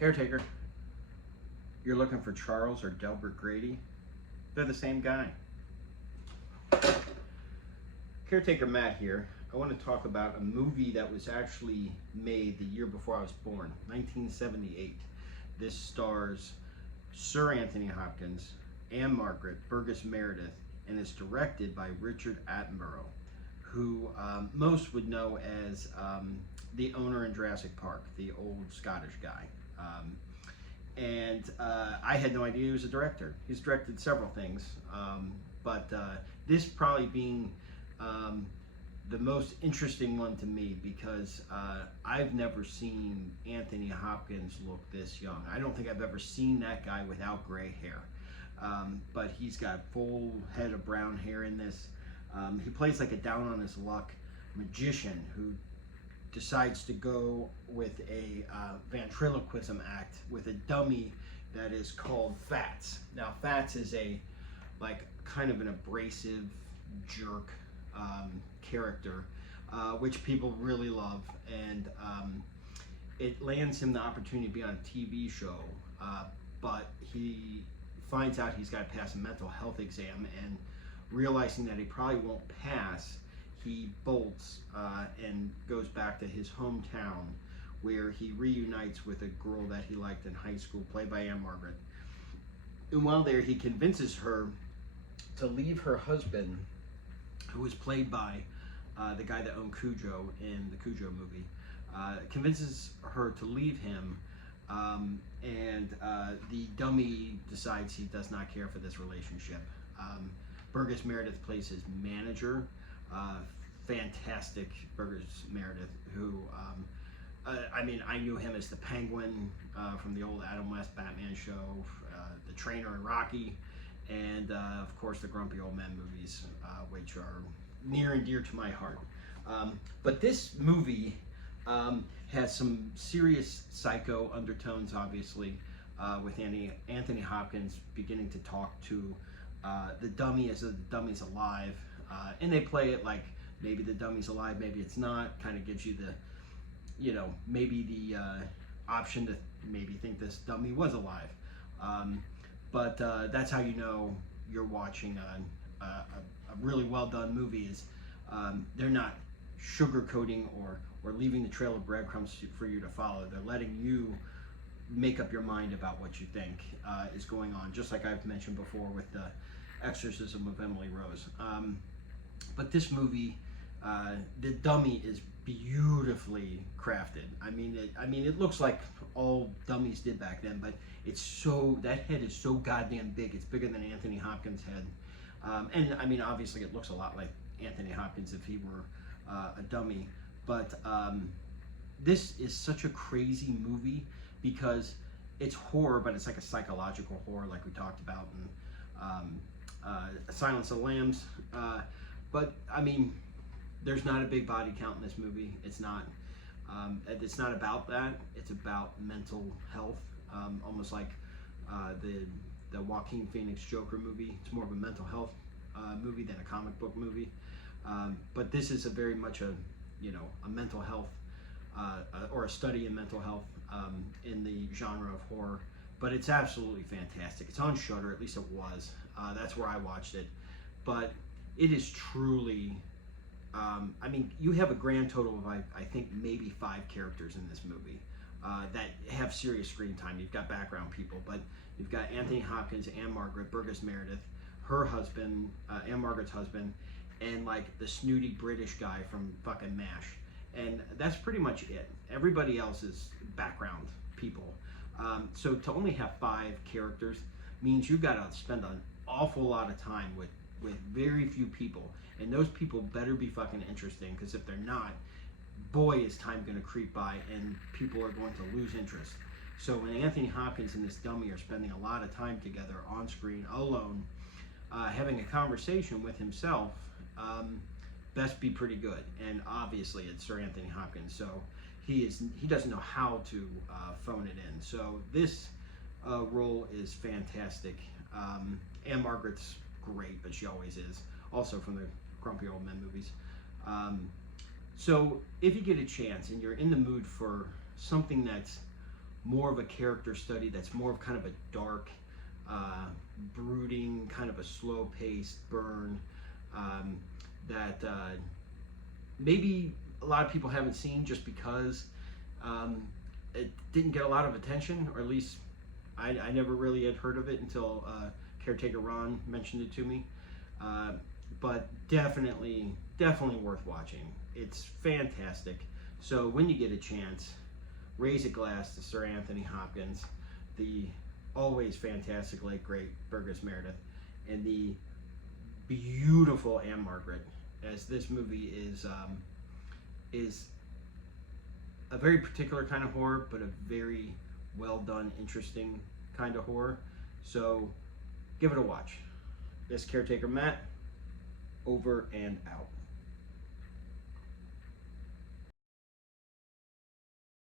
Caretaker, you're looking for Charles or Delbert Grady? They're the same guy. Caretaker Matt here. I want to talk about a movie that was actually made the year before I was born, 1978. This stars Sir Anthony Hopkins and Margaret Burgess Meredith, and is directed by Richard Attenborough, who most would know as the owner in Jurassic Park, the old Scottish guy. I had no idea he was a director. He's directed several things, but this probably being the most interesting one to me because I've never seen Anthony Hopkins look this young. I don't think I've ever seen that guy without gray hair. But he's got full head of brown hair in this. He plays like a down on his luck magician who decides to go with a ventriloquism act with a dummy that is called Fats. Now Fats is a kind of an abrasive jerk character, which people really love, and it lands him the opportunity to be on a TV show, but he finds out he's got to pass a mental health exam, and realizing that he probably won't pass, he bolts and goes back to his hometown, where he reunites with a girl that he liked in high school, played by Anne Margaret. And while there, he convinces her to leave her husband, who was played by the guy that owned Cujo in the Cujo movie, convinces her to leave him, and the dummy decides he does not care for this relationship. Burgess Meredith plays his manager, fantastic Burgess Meredith, who, I knew him as the Penguin from the old Adam West Batman show, the trainer in Rocky, and of course the Grumpy Old Men movies, which are near and dear to my heart. But this movie has some serious psycho undertones, obviously, with Anthony Hopkins beginning to talk to the dummy as if the dummy's alive, and they play it like maybe the dummy's alive, maybe it's not. Kind of gives you the, maybe the option to maybe think this dummy was alive. But that's how you know you're watching a really well done movie. Is they're not sugarcoating or leaving the trail of breadcrumbs for you to follow. They're letting you make up your mind about what you think is going on, just like I've mentioned before with the Exorcism of Emily Rose. But this movie, the dummy is beautifully crafted. I mean, it looks like all dummies did back then, but that head is so goddamn big. It's bigger than Anthony Hopkins' head. And I mean, obviously it looks a lot like Anthony Hopkins if he were a dummy. But this is such a crazy movie because it's horror, but it's like a psychological horror, like we talked about in Silence of the Lambs. But I mean, there's not a big body count in this movie. It's not about that. It's about mental health, almost like the Joaquin Phoenix Joker movie. It's more of a mental health movie than a comic book movie. But this is very much a mental health or a study in mental health in the genre of horror. But it's absolutely fantastic. It's on Shudder, at least it was. That's where I watched it. But it is truly, I mean, you have a grand total of, I think, maybe 5 characters in this movie that have serious screen time. You've got background people, but you've got Anthony Hopkins, Anne Margaret, Burgess Meredith, her husband, Anne Margaret's husband, and like the snooty British guy from fucking MASH. And that's pretty much it. Everybody else is background people. So to only have 5 characters means you've got to spend an awful lot of time with very few people, and those people better be fucking interesting, because if they're not, boy, is time going to creep by and people are going to lose interest. So when Anthony Hopkins and this dummy are spending a lot of time together on screen alone, having a conversation with himself, best be pretty good. And obviously it's Sir Anthony Hopkins, so he doesn't know how to phone it in. So this role is fantastic. Anne Margaret's great, but she always is, also from the Grumpy Old Men movies. So if you get a chance and you're in the mood for something that's more of a character study that's more of kind of a dark, brooding, kind of a slow-paced burn that maybe a lot of people haven't seen just because it didn't get a lot of attention, or at least I never really had heard of it until Caretaker Ron mentioned it to me. But definitely worth watching. It's fantastic. So when you get a chance, raise a glass to Sir Anthony Hopkins, the always fantastic late great Burgess Meredith, and the beautiful Anne Margaret, as this movie is a very particular kind of horror, but a very well done, interesting kind of horror. So give it a watch. This Caretaker Matt, over and out.